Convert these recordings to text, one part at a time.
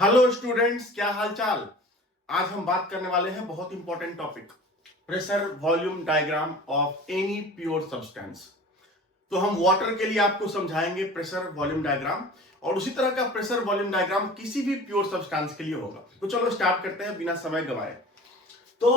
Hello students, क्या हाल चाल। आज हम बात करने वाले हैं बहुत important topic, pressure volume diagram of any pure substance. तो हम वाटर के लिए आपको समझाएंगे प्रेशर वॉल्यूम डायग्राम, और उसी तरह का प्रेशर वॉल्यूम डायग्राम किसी भी प्योर सब्सटेंस के लिए होगा। तो चलो स्टार्ट करते हैं बिना समय गवाए। तो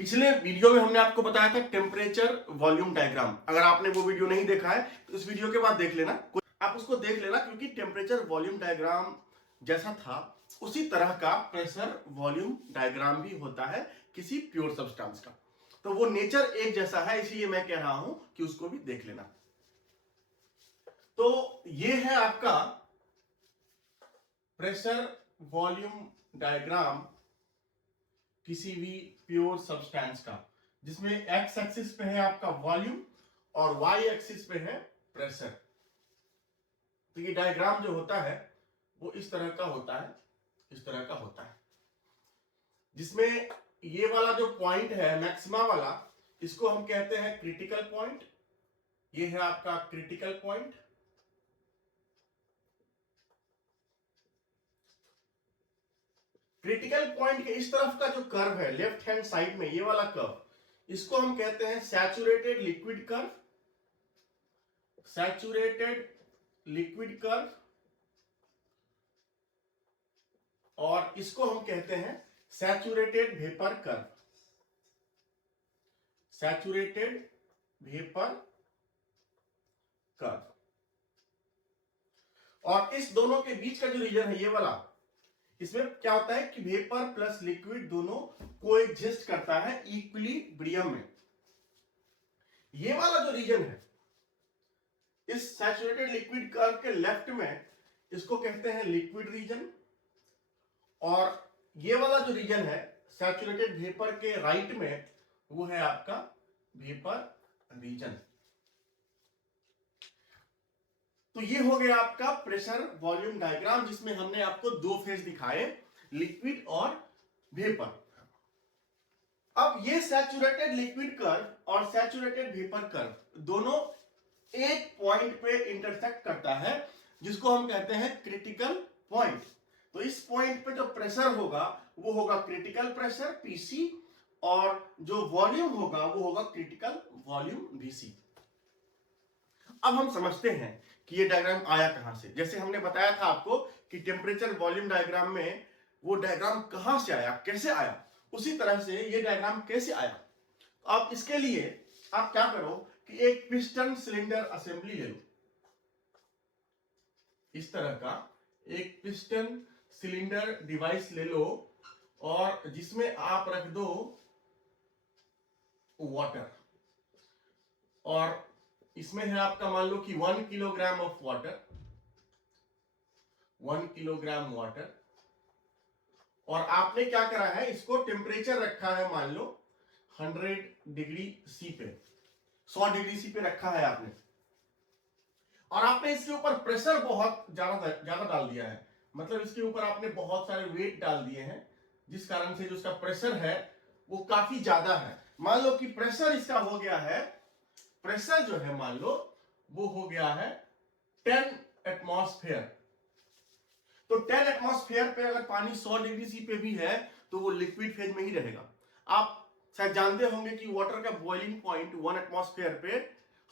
पिछले वीडियो में हमने आपको बताया था टेम्परेचर वॉल्यूम डायग्राम। अगर आपने वो वीडियो नहीं देखा है तो इस वीडियो के बाद देख लेना, आप उसको देख लेना, क्योंकि टेम्परेचर वॉल्यूम डायग्राम जैसा था उसी तरह का प्रेशर वॉल्यूम डायग्राम भी होता है किसी प्योर सब्सटेंस का। तो वो नेचर एक जैसा है, इसीलिए मैं कह रहा हूं कि उसको भी देख लेना। तो ये है आपका प्रेशर वॉल्यूम डायग्राम किसी भी प्योर सब्सटेंस का, जिसमें एक्स एक्सिस पे है आपका वॉल्यूम और वाई एक्सिस पे है प्रेशर। तो ये डायग्राम जो होता है वो इस तरह का होता है, इस तरह का होता है, जिसमें ये वाला जो पॉइंट है मैक्सिमा वाला, इसको हम कहते हैं क्रिटिकल पॉइंट। ये है आपका क्रिटिकल पॉइंट। क्रिटिकल पॉइंट के इस तरफ का जो कर्व है लेफ्ट हैंड साइड में, ये वाला कर्व, इसको हम कहते हैं saturated liquid curve. Saturated liquid curve, और इसको हम कहते हैं saturated vapour curve. Saturated vapour curve. और इस दोनों के बीच का जो रीजन है ये वाला, इसमें क्या होता है कि वेपर प्लस लिक्विड दोनों कोएग्जिस्ट करता है इक्विलिब्रियम में। ये वाला जो रीजन है इस सैचुरेटेड लिक्विड कर्व के लेफ्ट में, इसको कहते हैं लिक्विड रीजन, और ये वाला जो रीजन है सैचुरेटेड वेपर के राइट में, वो है आपका वेपर रीजन। तो ये हो गया आपका प्रेशर वॉल्यूम डायग्राम, जिसमें हमने आपको दो फेज दिखाए, लिक्विड और वेपर। अब ये सैचुरेटेड लिक्विड कर्व और सैचुरेटेड वेपर कर्व दोनों एक पॉइंट पे इंटरसेक्ट करता है, जिसको हम कहते हैं क्रिटिकल पॉइंट। तो इस पॉइंट पे जो प्रेशर होगा वो होगा क्रिटिकल प्रेशर पीसी, और जो वॉल्यूम होगा वो होगा क्रिटिकल वॉल्यूम वीसी। अब हम समझते हैं कि ये डायग्राम आया कहां से। जैसे हमने बताया था आपको कि टेम्परेचर वॉल्यूम डायग्राम में वो डायग्राम कहां से आया, कैसे आया, उसी तरह से ये डायग्राम कैसे आया। तो आप इसके लिए आप क्या करो कि एक पिस्टन सिलेंडर असेंबली ले लो, इस तरह का एक पिस्टन सिलेंडर डिवाइस ले लो, और जिसमें आप रख दो वाटर, और इसमें है आपका मान लो कि 1 kilogram of water, 1 kilogram water. और आपने क्या करा है, इसको टेम्परेचर रखा है मान लो 100 डिग्री सी पे, 100 डिग्री सी पे रखा है आपने, और आपने इसके ऊपर प्रेशर बहुत ज्यादा डाल दिया है। मतलब इसके ऊपर आपने बहुत सारे वेट डाल दिए हैं, जिस कारण से जो इसका प्रेशर है वो काफी ज्यादा है। मान लो कि प्रेशर इसका हो गया है, प्रेशर जो है मान लो वो हो गया है 10 एटमॉस्फेयर। तो 10 एटमॉस्फेयर पे अगर पानी 100 डिग्री सी पे भी है तो वो लिक्विड फेज में ही रहेगा। आप शायद जानते होंगे कि वाटर का बॉइलिंग पॉइंट 1 एटमॉस्फेयर पे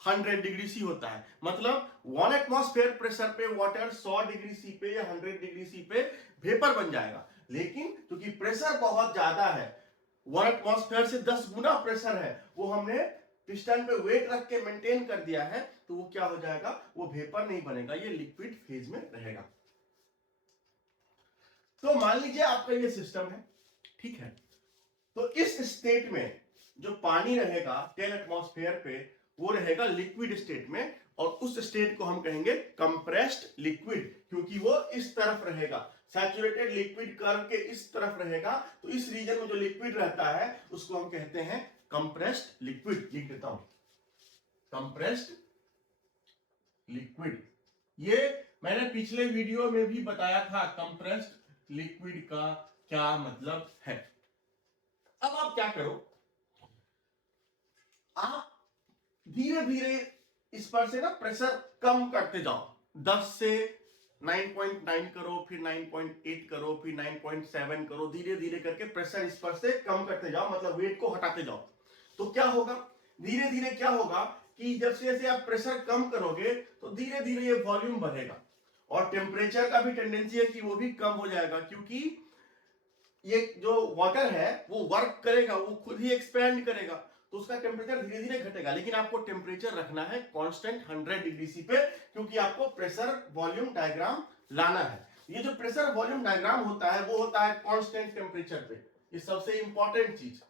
100 डिग्री सी होता है। मतलब 1 एटमॉस्फेयर प्रेशर पे वाटर 100 डिग्री सी पे या 100 डिग्री सी पे वेपर बन जाएगा। लेकिन क्योंकि प्रेशर बहुत ज्यादा है, 1 एटमॉस्फेयर से 10 गुना प्रेशर है, वो हमने पिस्टन पे वेट रख के मेंटेन कर दिया है, तो वो क्या हो जाएगा, वो वेपर नहीं बनेगा, ये लिक्विड फेज में रहेगा। तो मान लीजिए आपका ये सिस्टम है, ठीक है। तो इस स्टेट में जो पानी रहेगा 10 एटमॉस्फेयर पे, वो रहेगा लिक्विड स्टेट में, और उस स्टेट को हम कहेंगे कंप्रेस्ड लिक्विड, क्योंकि वो इस तरफ रहेगा, सैचुरेटेड लिक्विड कर्व के इस तरफ रहेगा। तो इस रीजन में जो लिक्विड रहता है उसको हम कहते हैं कंप्रेस्ड लिक्विड। लिख देता हूं, कंप्रेस्ड लिक्विड। ये मैंने पिछले वीडियो में भी बताया था कंप्रेस्ड लिक्विड का क्या मतलब है। अब आप क्या करो, आप धीरे धीरे इस पर से ना प्रेशर कम करते जाओ, 10 से 9.9 करो, फिर 9.8 करो, फिर 9.7 करो, धीरे धीरे करके प्रेशर इस पर से कम करते जाओ, मतलब वेट को हटाते जाओ। तो क्या होगा, धीरे धीरे क्या होगा कि जैसे आप प्रेशर कम करोगे तो धीरे धीरे ये वॉल्यूम बढ़ेगा और टेम्परेचर का भी टेंडेंसी है कि वो भी कम हो जाएगा, क्योंकि ये जो वाटर है वो वर्क करेगा, वो खुद ही एक्सपेंड करेगा, तो उसका टेम्परेचर धीरे धीरे घटेगा। लेकिन आपको टेम्परेचर रखना है कांस्टेंट 100 डिग्री सी पे, क्योंकि आपको प्रेशर वॉल्यूम डायग्राम लाना है। ये जो प्रेशर वॉल्यूम डायग्राम होता है वो होता है कांस्टेंट टेम्परेचर पे। ये सबसे इंपॉर्टेंट चीज,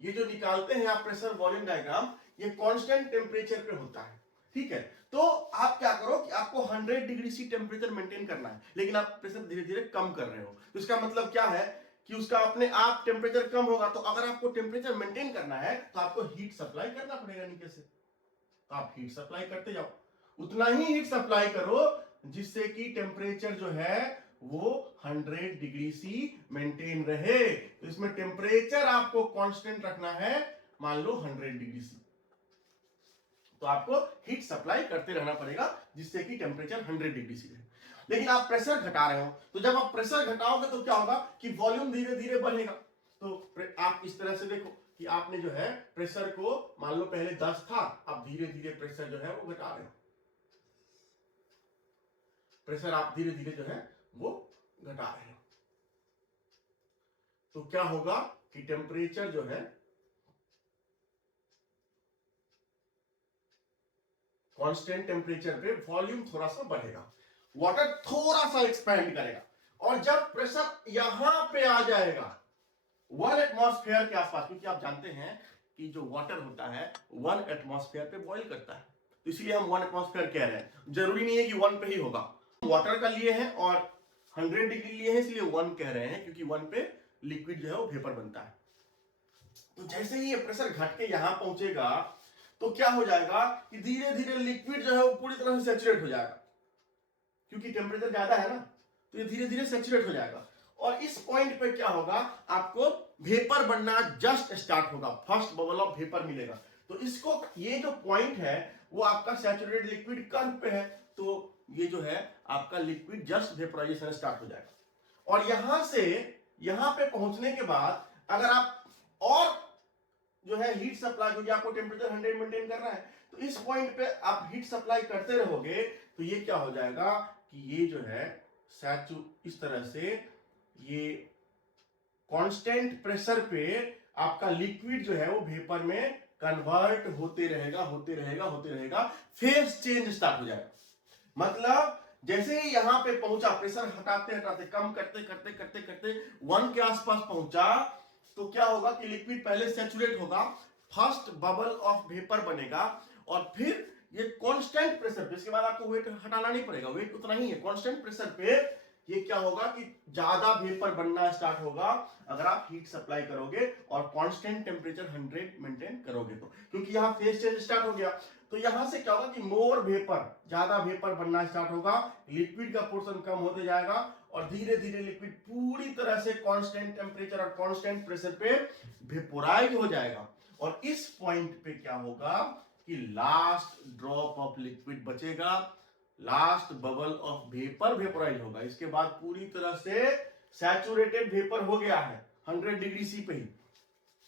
ये जो निकालते हैं आप प्रेशर वॉल्यूम डायग्राम, ये कांस्टेंट टेम्परेचर पे होता है, ठीक है। तो आप क्या करो कि आपको 100 डिग्री सी टेम्परेचर मेंटेन करना है, लेकिन आप प्रेशर धीरे धीरे कम कर रहे हो, तो इसका मतलब क्या है कि उसका अपने आप टेम्परेचर कम होगा। तो अगर आपको टेम्परेचर मेंटेन करना है तो आपको हीट सप्लाई करना पड़ेगा नीचे से, तो आप हीट सप्लाई करते जाओ, उतना ही हीट सप्लाई करो जिससे कि टेम्परेचर जो है वो 100 डिग्री सी मेंटेन रहे। तो इसमें टेम्परेचर आपको कांस्टेंट रखना है, मान लो 100 डिग्री सी, तो आपको हीट सप्लाई करते रहना पड़ेगा जिससे कि टेम्परेचर 100 डिग्री सी रहे। लेकिन आप प्रेशर घटा रहे हो, तो जब आप प्रेशर घटाओगे तो क्या होगा कि वॉल्यूम धीरे धीरे बढ़ेगा। तो आप इस तरह से देखो कि आपने जो है प्रेशर को मान लो पहले 10 था, आप धीरे धीरे प्रेशर जो है वो घटा रहे हो, प्रेशर आप धीरे धीरे जो है वो घटा रहे हो। तो क्या होगा कि टेम्परेचर जो है कांस्टेंट टेम्परेचर पे वॉल्यूम थोड़ा सा बढ़ेगा, वाटर थोड़ा सा एक्सपैंड करेगा, और जब प्रेशर यहां पे आ जाएगा 1 एटमॉस्फेयर के आसपास, क्योंकि आप जानते हैं कि जो वाटर होता है 1 एटमॉस्फेयर पे बॉईल करता है, तो इसलिए हम 1 एटमॉस्फेयर कह रहे हैं। जरूरी नहीं है कि 1 पे ही होगा, वाटर का लिए हैं और 100 डिग्री लिए हैं इसलिए 1 कह रहे हैं, क्योंकि 1 पे लिक्विड जो है वो वेपर बनता है। तो जैसे ही ये प्रेशर घट के यहां पहुंचेगा तो क्या हो जाएगा कि धीरे धीरे लिक्विड जो है वो पूरी तरह से सैचुरेट हो जाएगा, क्योंकि टेम्परेचर ज्यादा है ना, तो ये धीरे धीरे सैचुरेट हो जाएगा। और इस पॉइंट पे क्या होगा, आपको वेपर बनना जस्ट स्टार्ट होगा, फर्स्ट बबल ऑफ वेपर मिलेगा। तो इसको, ये जो पॉइंट है वो आपका सैचुरेटेड लिक्विड कर्व पे है, तो ये जो है आपका लिक्विड जस्ट वेपराइजेशन स्टार्ट हो जाएगा। और यहां से यहां पे पहुंचने के बाद अगर आप और जो है हीट सप्लाई, क्योंकि आपको टेम्परेचर 100 मेंटेन करना है, तो इस पॉइंट पे आप हीट सप्लाई करते रहोगे तो ये क्या हो जाएगा कि ये जो है इस तरह से ये कांस्टेंट प्रेशर पे आपका लिक्विड जो है वो वेपर में कन्वर्ट होते रहेगा, होते रहेगा, होते रहेगा, फेज चेंज स्टार्ट हो जाएगा। मतलब जैसे ही यहां पे पहुंचा, प्रेशर हटाते हटाते कम करते करते करते करते 1 के आसपास पहुंचा, तो क्या होगा कि लिक्विड पहले सैचुरेट होगा, फर्स्ट बबल ऑफ वेपर बनेगा, और फिर ये कांस्टेंट प्रेशर पे, इसके बाद आपको वेट हटाना नहीं पड़ेगा, वेट उतना ही है, कांस्टेंट प्रेशर पे ये क्या होगा कि ज्यादा वेपर बनना स्टार्ट होगा अगर आप हीट सप्लाई करोगे और कांस्टेंट टेम्परेचर 100 मेंटेन करोगे तो, क्योंकि यहां फेज चेंज स्टार्ट हो गया। तो यहां से क्या होगा कि मोर वेपर, ज्यादा वेपर बनना स्टार्ट होगा, लिक्विड का पोर्शन कम होते जाएगा, और धीरे धीरे लिक्विड पूरी तरह से कांस्टेंट टेम्परेचर और कांस्टेंट प्रेशर पे वेपोराइज हो जाएगा। और इस पॉइंट पे क्या होगा कि लास्ट ड्रॉप ऑफ लिक्विड बचेगा, last bubble of vapour vaporise होगा। इसके बाद पूरी तरह से सैचुरेटेड वेपर हो गया है 100 डिग्री सी पे ही।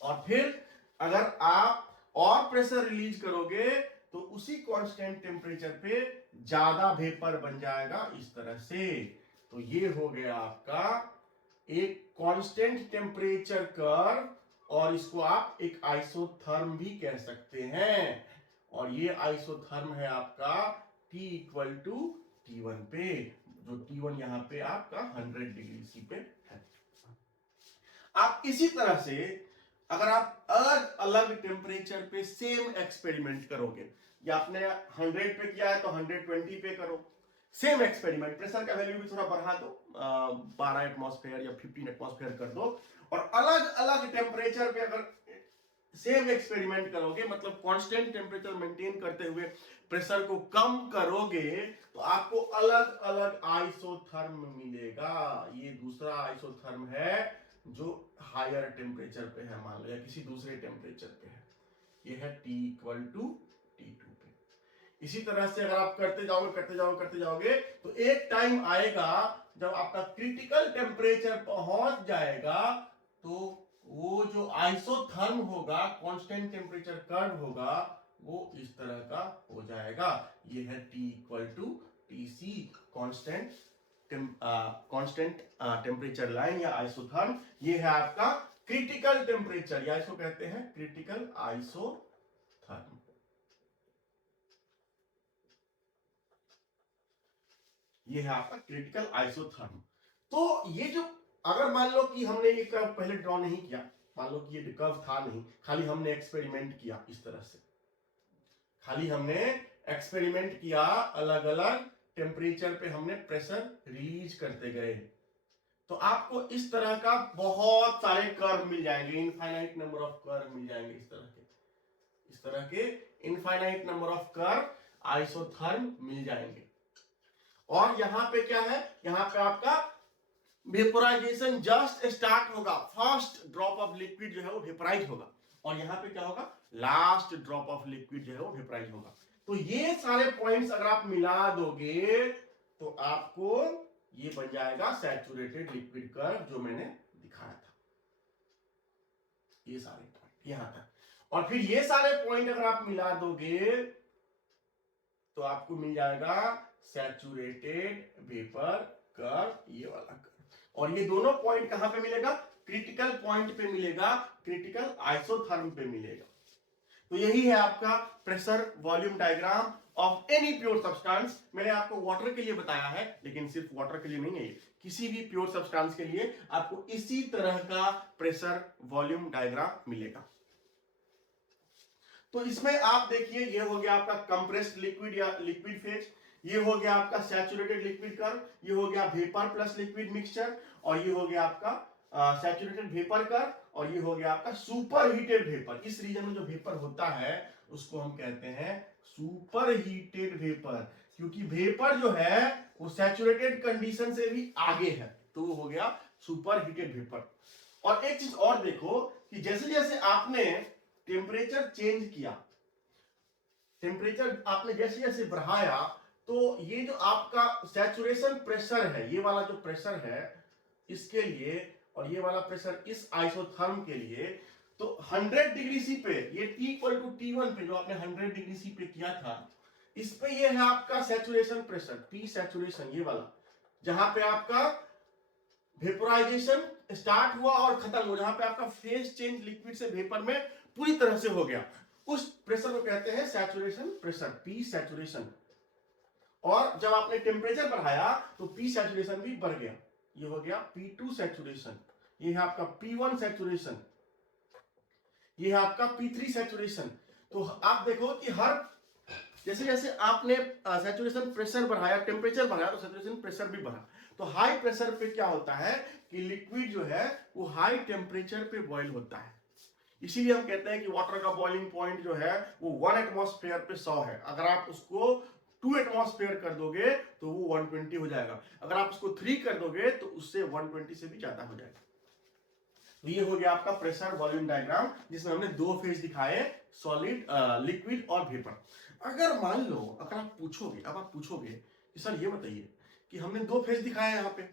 और फिर अगर आप और प्रेशर रिलीज करोगे तो उसी कांस्टेंट टेम्परेचर पे ज्यादा वेपर बन जाएगा इस तरह से। तो ये हो गया आपका एक कांस्टेंट टेम्परेचर कर्व, और इसको आप एक आइसोथर्म भी कह सकते हैं। और ये आइसोथर्म है आपका T इक्वल टू T1 पे, जो T1 यहां पे आपका 100 डिग्री सी पे है। आप इसी तरह से अगर आप अलग अलग टेम्परेचर पे सेम एक्सपेरिमेंट करोगे, या आपने 100 पे किया है तो 120 पे करो, सेम एक्सपेरिमेंट, प्रेशर का वैल्यू भी थोड़ा बढ़ा दो, 12 एटमॉस्फेयर या 15 एटमॉस्फेयर कर दो, और अलग अलग टेम्परेचर पे अगर सेम एक्सपेरिमेंट करोगे, मतलब कांस्टेंट टेम्परेचर मेंटेन करते हुए प्रेशर को कम करोगे, तो आपको अलग अलग आइसोथर्म मिलेगा। ये दूसरा आइसोथर्म है जो हायर टेम्परेचर पे है, मान लो, या किसी दूसरे टेम्परेचर पे है, ये है T इक्वल टू T2 पे। इसी तरह से अगर आप करते जाओगे तो एक टाइम आएगा जब आपका क्रिटिकल टेम्परेचर पहुंच जाएगा, तो वो जो आइसोथर्म होगा, कांस्टेंट टेम्परेचर कर्व होगा, वो इस तरह का हो जाएगा। ये है T equal to TC, constant temperature line या आइसोथर्म। ये है आपका क्रिटिकल टेम्परेचर, या इसको कहते हैं क्रिटिकल आइसोथर्म। ये है आपका क्रिटिकल आइसोथर्म। तो ये जो, अगर मान लो कि हमने ये कर्व पहले ड्रॉ नहीं किया, मान लो कि ये कर्व था नहीं, खाली हमने एक्सपेरिमेंट किया इस तरह से, खाली हमने एक्सपेरिमेंट किया, अलग अलग टेम्परेचर पे हमने प्रेशर रिलीज करते गए, तो आपको इस तरह का बहुत सारे कर्व मिल जाएंगे, इनफाइनाइट नंबर ऑफ कर्व मिल जाएंगे, इस तरह के infinite number of curve isotherm मिल जाएंगे। और यहां पे क्या है, यहां पे आपका वेपोराइजेशन जस्ट स्टार्ट होगा, फर्स्ट ड्रॉप ऑफ लिक्विड जो है वो वेपोराइज होगा, और यहां पे क्या होगा, लास्ट ड्रॉप ऑफ लिक्विड जो है वो वेपोराइज होगा। तो ये सारे पॉइंट्स अगर आप मिला दोगे तो आपको ये बन जाएगा सैचुरेटेड लिक्विड कर्व, जो मैंने दिखाया था, ये सारे पॉइंट यहां तक। और फिर ये सारे पॉइंट अगर आप मिला दोगे तो आपको मिल जाएगा सैचुरेटेड वेपर कर्व, ये वाला कर्व। और ये दोनों पॉइंट कहां पे मिलेगा, क्रिटिकल पॉइंट पे मिलेगा, क्रिटिकल आइसोथर्म पे मिलेगा। तो यही है आपका pressure volume diagram of any pure substance. मैंने आपको वाटर के लिए बताया है, लेकिन सिर्फ वाटर के लिए नहीं है, किसी भी प्योर सब्सटेंस के लिए आपको इसी तरह का प्रेशर वॉल्यूम डायग्राम मिलेगा। तो इसमें आप देखिए, ये हो गया आपका कंप्रेस्ड लिक्विड या लिक्विड फेज, ये हो गया आपका सैचुरेटेड लिक्विड कर्व, ये हो गया वेपर प्लस लिक्विड मिक्सचर, और ये हो गया आपका सैचुरेटेड वेपर कर्व, और ये हो गया आपका सुपर हीटेड वेपर। इस रीजन में जो वेपर होता है उसको हम कहते हैं सुपर हीटेड वेपर, क्योंकि वेपर जो है वो सैचुरेटेड कंडीशन से भी आगे है, तो वो हो गया सुपर हीटेड वेपर। और एक चीज और देखो कि जैसे जैसे आपने टेम्परेचर चेंज किया, टेम्परेचर आपने जैसे जैसे बढ़ाया, तो ये जो आपका सैचुरेशन प्रेशर है, ये वाला जो प्रेशर है इसके लिए, और ये वाला प्रेशर इस आइसोथर्म के लिए, तो 100 डिग्री सी पे, ये T इक्वल टू T1 पे जो आपने 100 डिग्री सी पे किया था, इस पे ये है आपका सैचुरेशन प्रेशर, T सैचुरेशन, ये वाला, जहां पे आपका वेपोराइजेशन स्टार्ट हुआ और खत्म हुआ, जहां पे आपका फेज चेंज लिक्विड से वेपर में पूरी तरह से हो गया, उस प्रेशर को कहते हैं सैचुरेशन प्रेशर, P सैचुरेशन। और जब आपने टेम्परेचर बढ़ाया तो P सैचुरेशन भी बढ़ गया, ये हो गया P2 सैचुरेशन, ये है आपका P1 सैचुरेशन, ये है आपका P3 सैचुरेशन। तो आप देखो कि हर जैसे जैसे आपने सैचुरेशन प्रेशर बढ़ाया, टेम्परेचर बढ़ाया, तो सैचुरेशन प्रेशर भी बढ़ा। तो हाई प्रेशर पे क्या होता है कि लिक्विड जो है वो हाई टेम्परेचर पे बॉईल होता है, इसीलिए हम कहते हैं कि वाटर का बॉइलिंग पॉइंट जो है वो 1 एटमॉस्फेयर पे 100 है। अगर आप उसको 2 एटमॉस्फेयर कर दोगे तो वो 120 हो जाएगा, अगर आप उसको 3 कर दोगे तो उससे 120 से भी ज्यादा हो जाएगा। तो ये हो गया आपका प्रेशर वॉल्यूम डायग्राम, जिसमें हमने दो फेज दिखाए, सॉलिड, लिक्विड और वेपर। अगर मान लो, अगर आप पूछोगे, अब आप पूछोगे कि सर ये बताइए कि हमने दो फेज दिखाए यहाँ पे,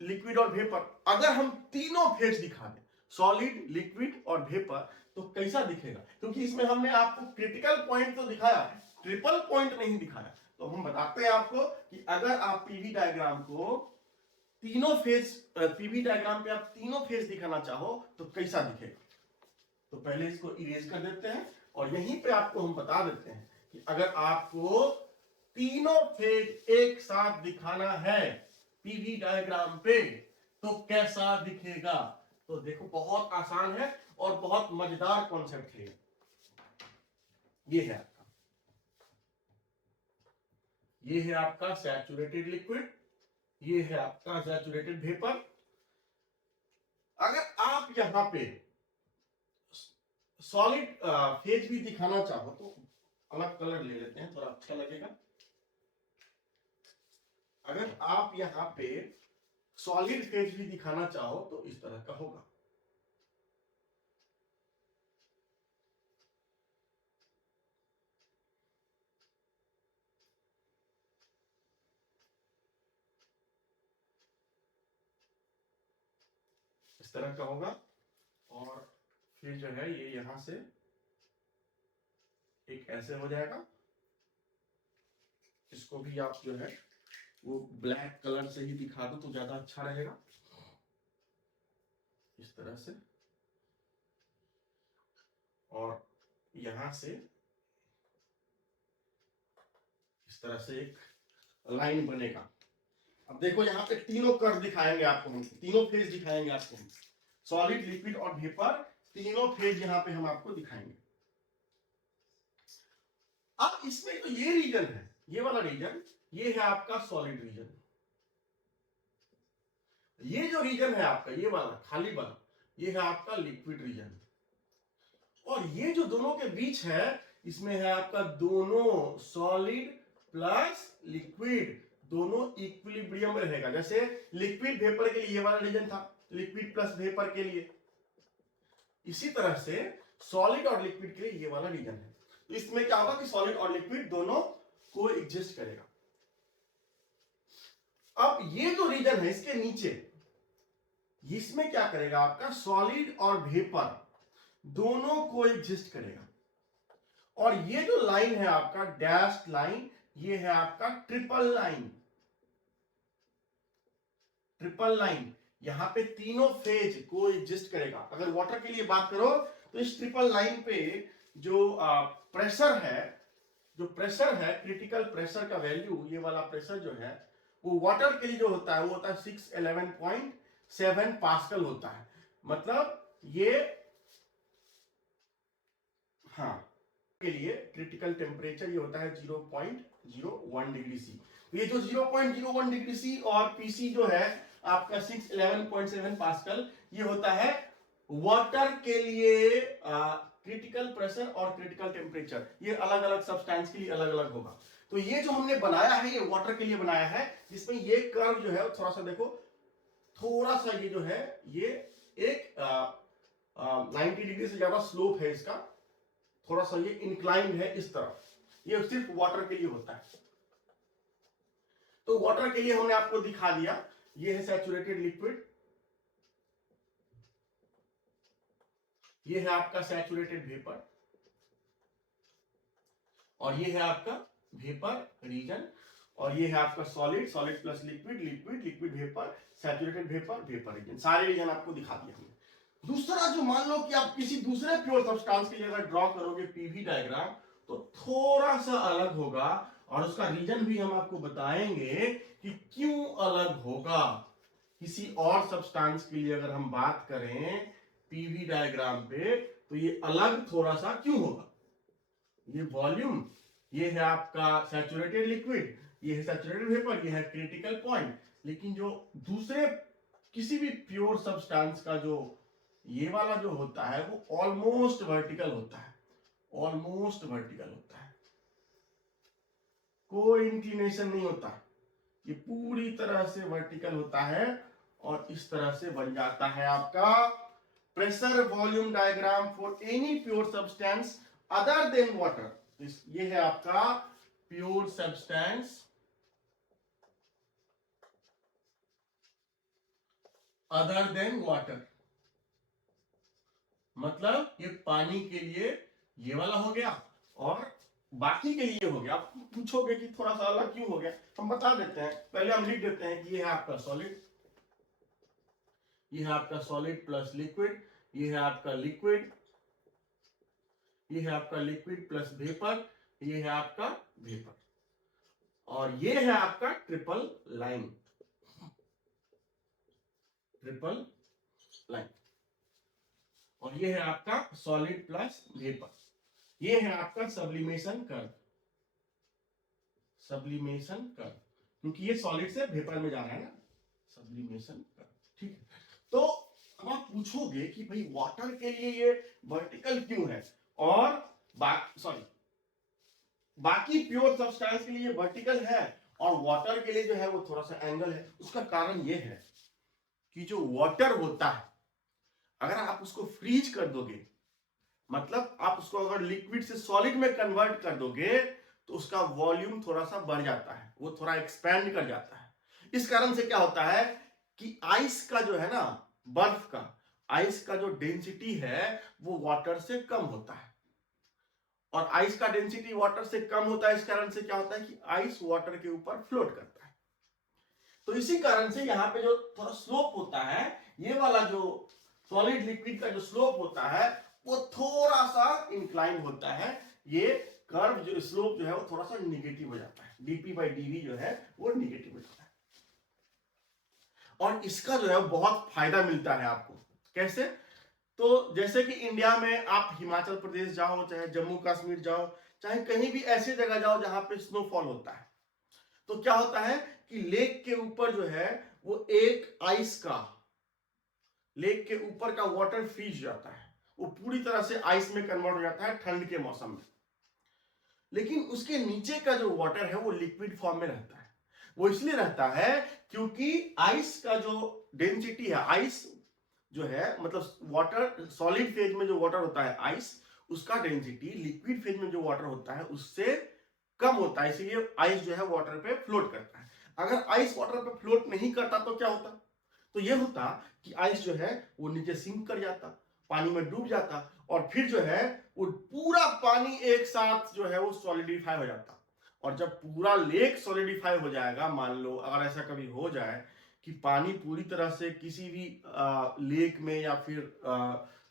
लिक्विड और वेपर, अगर हम तीनों फेज दिखा दें, सॉलिड, लिक्विड और वेपर, तो कैसा दिखेगा? क्योंकि इसमें हमने आपको क्रिटिकल पॉइंट तो दिखाया, ट्रिपल पॉइंट नहीं दिखाया। तो हम बताते हैं आपको कि अगर आप पीवी डायग्राम को तीनों फेज, पीवी डायग्राम पे आप तीनों फेज दिखाना चाहो तो कैसा दिखेगा। तो पहले इसको इरेज कर देते हैं, और यहीं पे आपको हम बता देते हैं कि अगर आपको तीनों फेज एक साथ दिखाना है पीवी डायग्राम पे तो कैसा दिखेगा। तो देखो बहुत आसान है और बहुत मजेदार कॉन्सेप्ट है। ये है आपका, ये है आपका सैचुरेटेड लिक्विड, ये है आपका सैचुरेटेड वेपर। अगर आप यहां पे सॉलिड फेज भी दिखाना चाहो तो अलग कलर ले लेते हैं, थोड़ा अच्छा लगेगा। अगर आप यहां पे सॉलिड फेज भी दिखाना चाहो तो इस तरह का होगा। इस तरह का होगा। और फिर जो है ये यहां से एक ऐसे हो जाएगा। इसको भी आप जो है वो ब्लैक कलर से ही दिखा दो तो ज्यादा अच्छा रहेगा, इस तरह से। और यहां से इस तरह से एक लाइन बनेगा। अब देखो यहाँ पे तीनों कर्व दिखाएंगे आपको हम, तीनों फेज दिखाएंगे आपको हम, सॉलिड, लिक्विड और वेपर, तीनों फेज यहाँ पे हम आपको दिखाएंगे। अब इसमें तो ये रीजन है, ये वाला रीजन, ये है आपका सॉलिड रीजन। ये जो रीजन है आपका, ये वाला खाली वाला, ये है आपका लिक्विड रीजन। और ये जो दोनों के बीच है, इसमें है आपका दोनों सॉलिड प्लस लिक्विड, दोनों इक्विलिब्रियम में रहेगा। जैसे लिक्विड वेपर के लिए ये वाला रीजन था, लिक्विड प्लस वेपर के लिए, इसी तरह से सॉलिड और लिक्विड के लिए ये वाला रीजन है। तो इसमें क्या होगा कि सॉलिड और लिक्विड दोनों को एग्जिस्ट करेगा। अब ये जो रीजन है इसके नीचे, इसमें क्या करेगा आपका, सॉलिड और वेपर दोनों को एग्जिस्ट करेगा। और ये जो लाइन है आपका डैश्ड लाइन, ये है आपका ट्रिपल लाइन। ट्रिपल लाइन, यहां पे तीनों फेज को एग्जिस्ट करेगा। अगर वाटर के लिए बात करो तो इस ट्रिपल लाइन पे जो प्रेशर है, जो प्रेशर है, क्रिटिकल प्रेशर का वैल्यू, ये वाला प्रेशर जो है वो वाटर के लिए जो होता है वो होता है 611.7 पास्कल होता है। मतलब ये, हाँ, के लिए क्रिटिकल टेम्परेचर ये होता है 0.01 डिग्री सी। तो ये जो 0.01 डिग्री सी और पीसी जो है आपका 611.7 पास्कल, ये होता है वाटर के लिए क्रिटिकल प्रेशर और क्रिटिकल टेम्परेचर। ये अलग अलग सब्सटेंस के लिए अलग अलग होगा। तो ये जो हमने बनाया है ये वाटर के लिए बनाया है, जिसमें ये कर्व जो है थोड़ा सा देखो, थोड़ा सा ये जो है ये एक 90 डिग्री से ज्यादा स्लोप है इसका, थोड़ा सा ये इंक्लाइन है इस तरफ। ये सिर्फ वाटर के लिए होता है। तो वाटर के लिए हमने आपको दिखा दिया, ये है सैचुरेटेड लिक्विड, ये है आपका सैचुरेटेड वेपर, और ये है आपका वेपर रीजन, और ये है आपका solid, solid plus liquid, liquid, liquid vapour, saturated vapour, vapour region. सारे रीजन आपको दिखा दिया हमने। दूसरा जो, मान लो कि आप किसी दूसरे प्योर सब्सटेंस के लिए अगर ड्रॉ करोगे पीवी डायग्राम, तो थोड़ा सा अलग होगा, और उसका रीजन भी हम आपको बताएंगे कि क्यों अलग होगा। किसी और सब्सटेंस के लिए अगर हम बात करें पीवी डायग्राम पे, तो ये अलग थोड़ा सा क्यों होगा। ये वॉल्यूम, ये है आपका सैचुरेटेड लिक्विड, ये है सैचुरेटेड वेपर, ये है क्रिटिकल पॉइंट। लेकिन जो दूसरे किसी भी प्योर सब्सटेंस का जो ये वाला जो होता है वो ऑलमोस्ट वर्टिकल होता है, ऑलमोस्ट वर्टिकल होता है, कोई इंक्लिनेशन नहीं होता, ये पूरी तरह से वर्टिकल होता है। और इस तरह से बन जाता है आपका pressure volume diagram for any pure substance other than water. ये है आपका pure substance other than water, मतलब ये पानी के लिए ये वाला हो गया और बाकी के लिए हो गया। आप पूछोगे कि थोड़ा सा अलग क्यों हो गया, हम बता देते हैं। पहले हम लिख देते हैं कि ये है आपका सॉलिड, ये है आपका सॉलिड प्लस लिक्विड, ये है आपका लिक्विड, ये है आपका लिक्विड प्लस वेपर, ये है आपका वेपर, और ये है आपका ट्रिपल लाइन, ट्रिपल लाइन, और ये है आपका सॉलिड प्लस वेपर। ये है आपका सब्लिमेशन कर्व, सब्लिमेशन कर्व, क्योंकि ये सॉलिड से वेपर में जा रहा है ना, सब्लिमेशन कर्व। ठीक है, तो अब आप पूछोगे कि भाई वाटर के लिए ये वर्टिकल क्यों है और बाकी प्योर सब्सटेंस के लिए वर्टिकल है और वाटर के लिए जो है वो थोड़ा सा एंगल है। उसका कारण ये है कि जो वाटर होता है, अगर आप उसको फ्रीज कर दोगे, मतलब आप उसको अगर लिक्विड से सॉलिड में कन्वर्ट कर दोगे, तो उसका वॉल्यूम थोड़ा सा बढ़ जाता है, वो थोड़ा एक्सपैंड कर जाता है। इस कारण से क्या होता है कि आइस का जो है ना, बर्फ का, आइस का जो डेंसिटी है वो वाटर से कम होता है, और आइस का डेंसिटी वाटर से कम होता है। इस कारण से क्या होता है कि आइस वाटर के ऊपर फ्लोट करता है। तो इसी कारण से यहां पे जो थोड़ा स्लोप होता है, ये वाला जो सॉलिड लिक्विड का जो स्लोप होता है वो थोड़ा सा इंक्लाइन होता है। ये कर्व जो स्लोप जो है वो थोड़ा सा निगेटिव हो जाता है, डीपी बाई डीवी जो है वो निगेटिव हो जाता है। और इसका जो है बहुत फायदा मिलता है आपको। कैसे? तो जैसे कि इंडिया में आप हिमाचल प्रदेश जाओ, चाहे जम्मू कश्मीर जाओ, चाहे कहीं भी ऐसी जगह जाओ जहां पे स्नोफॉल होता है, तो क्या होता है कि लेक के ऊपर जो है वो एक आइस का, लेक के ऊपर का वाटर फ्रीज जाता है, वो पूरी तरह से आइस में कन्वर्ट हो जाता है ठंड के मौसम में। लेकिन उसके नीचे का जो वाटर है वो लिक्विड फॉर्म में रहता है। वो इसलिए रहता है क्योंकि आइस का जो डेंसिटी है, आइस जो है मतलब वाटर, सॉलिड फेज में जो वाटर होता है आइस, उसका डेंसिटी लिक्विड फेज में जो वाटर होता है उससे कम होता है, इसलिए आइस जो है वाटर पे फ्लोट करता है। अगर आइस वाटर पे फ्लोट नहीं करता तो क्या होता? तो यह होता कि आइस जो है वो नीचे सिंक कर जाता, पानी में डूब जाता, और फिर जो है वो पूरा पानी एक साथ जो है वो सॉलिडिफाई हो जाता। और जब पूरा लेक सॉलिडिफाई हो जाएगा, मान लो अगर ऐसा कभी हो जाए कि पानी पूरी तरह से किसी भी लेक में या फिर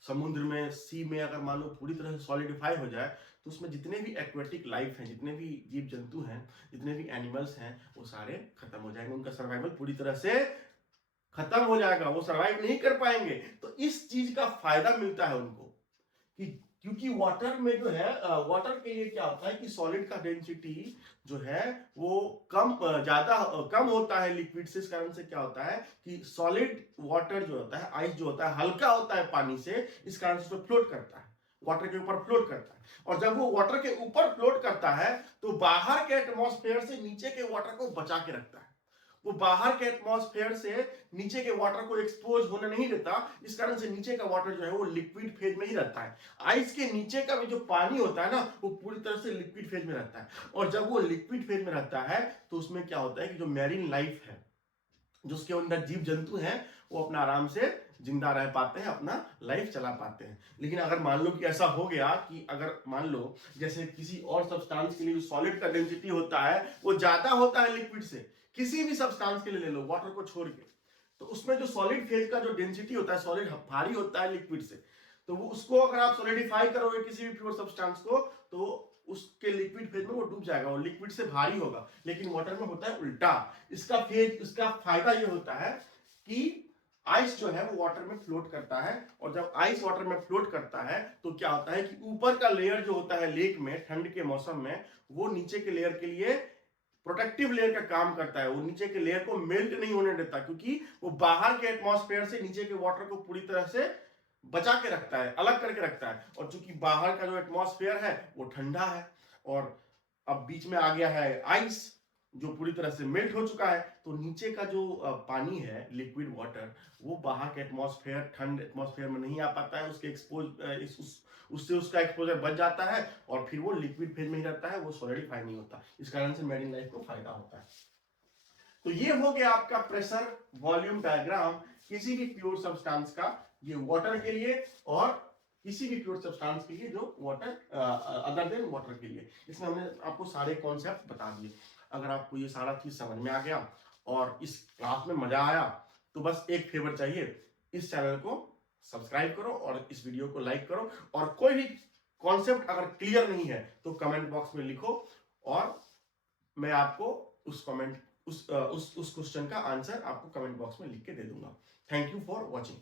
समुद्र में, सी में अगर मान लो पूरी तरह से सॉलिडिफाई हो जाए, तो उसमें जितने भी एक्वेटिक लाइफ हैं, जितने भी जीव जंतु हैं, जितने भी एनिमल्स हैं, वो सारे खत्म हो जाएंगे, उनका सर्वाइवल पूरी तरह से खत्म हो जाएगा, वो सरवाइव नहीं कर पाएंगे। तो इस चीज का फायदा मिलता है उनको कि क्योंकि वाटर में जो है, वाटर के लिए क्या होता है कि सॉलिड का डेंसिटी जो है वो ज्यादा कम होता है लिक्विड से। इस कारण से क्या होता है कि सॉलिड वाटर जो होता है, आइस जो होता है, हल्का होता है पानी से, इस कारण से उसमें फ्लोट करता है, वाटर के ऊपर फ्लोट करता है। और जब वो वाटर के ऊपर फ्लोट करता है तो बाहर के एटमॉस्फेयर से नीचे के वाटर को बचा के रखता है। वो बाहर के एटमॉस्फेयर से नीचे के वाटर को एक्सपोज होने नहीं देता। इस कारण से नीचे का वाटर जो है वो लिक्विड फेज में ही रहता है। आइस के नीचे का भी जो पानी होता है ना, वो पूरी तरह से लिक्विड फेज में रहता है। और जब वो लिक्विड फेज में रहता है तो उसमें क्या होता है कि जो मैरीन लाइफ है, जो उसके अंदर जीव जंतु हैं, वो अपना आराम से जिंदा रह पाते हैं, अपना लाइफ चला पाते हैं। लेकिन अगर मान लो कि ऐसा हो गया कि अगर मान लो जैसे किसी और सब्सटेंस के लिए जो सॉलिड का डेंसिटी होता है वो ज्यादा होता है लिक्विड से, किसी भी सब्सटेंस के लिए ले लो, वाटर को छोड़ के, तो उसमें जो सॉलिड फेज का जो डेंसिटी होता है, सॉलिड भारी होता है लिक्विड से, तो वो उसको अगर आप सॉलिडिफाई करोगे किसी भी प्योर सब्सटेंस को, तो उसके लिक्विड फेज में वो डूब जाएगा, वो लिक्विड से भारी होगा। लेकिन वाटर में होता है उल्टा। इसका फायदा ये होता है कि आइस जो है वो वाटर में फ्लोट करता है, और जब आइस वाटर में फ्लोट करता है तो क्या होता है कि ऊपर का लेयर जो होता है लेक में ठंड के मौसम में, वो नीचे के लेयर के लिए प्रोटेक्टिव लेयर का काम करता है। वो नीचे के लेयर को मेल्ट नहीं होने देता, क्योंकि वो बाहर के एटमॉस्फेयर से नीचे के वाटर को पूरी तरह से बचा के रखता है, अलग करके रखता है। और चूंकि बाहर का जो एटमॉस्फेयर है वो ठंडा है, और अब बीच में आ गया है आइस जो पूरी तरह से मेल्ट हो चुका है, तो नीचे का जो पानी है, लिक्विड वाटर, वो बाहर के एटमॉस्फेयर, ठंड एटमॉस्फेयर में नहीं आ पाता है, उसके उससे उसका एक्सपोजर बच जाता है, और फिर वो लिक्विड फेज में ही रहता है, वो सॉलिडिफाई नहीं होता। इस कारण से मैरीन लाइफ को फायदा होता है। तो ये हो गया आपका प्रेशर वॉल्यूम डायग्राम किसी भी प्योर सब्सटेंस का, ये वाटर के लिए और किसी भी प्योर सब्सटेंस के लिए जो वाटर अदर देन वाटर के लिए। इसमें हमने आपको सारे कॉन्सेप्ट बता दिए। अगर आपको ये सारा चीज समझ में आ गया और इस क्लास में मजा आया, तो बस एक फेवर चाहिए, इस चैनल को सब्सक्राइब करो और इस वीडियो को लाइक करो। और कोई भी कॉन्सेप्ट अगर क्लियर नहीं है तो कमेंट बॉक्स में लिखो, और मैं आपको उस कमेंट उस क्वेश्चन का आंसर आपको कमेंट बॉक्स में लिख के दे दूंगा। Thank you for watching.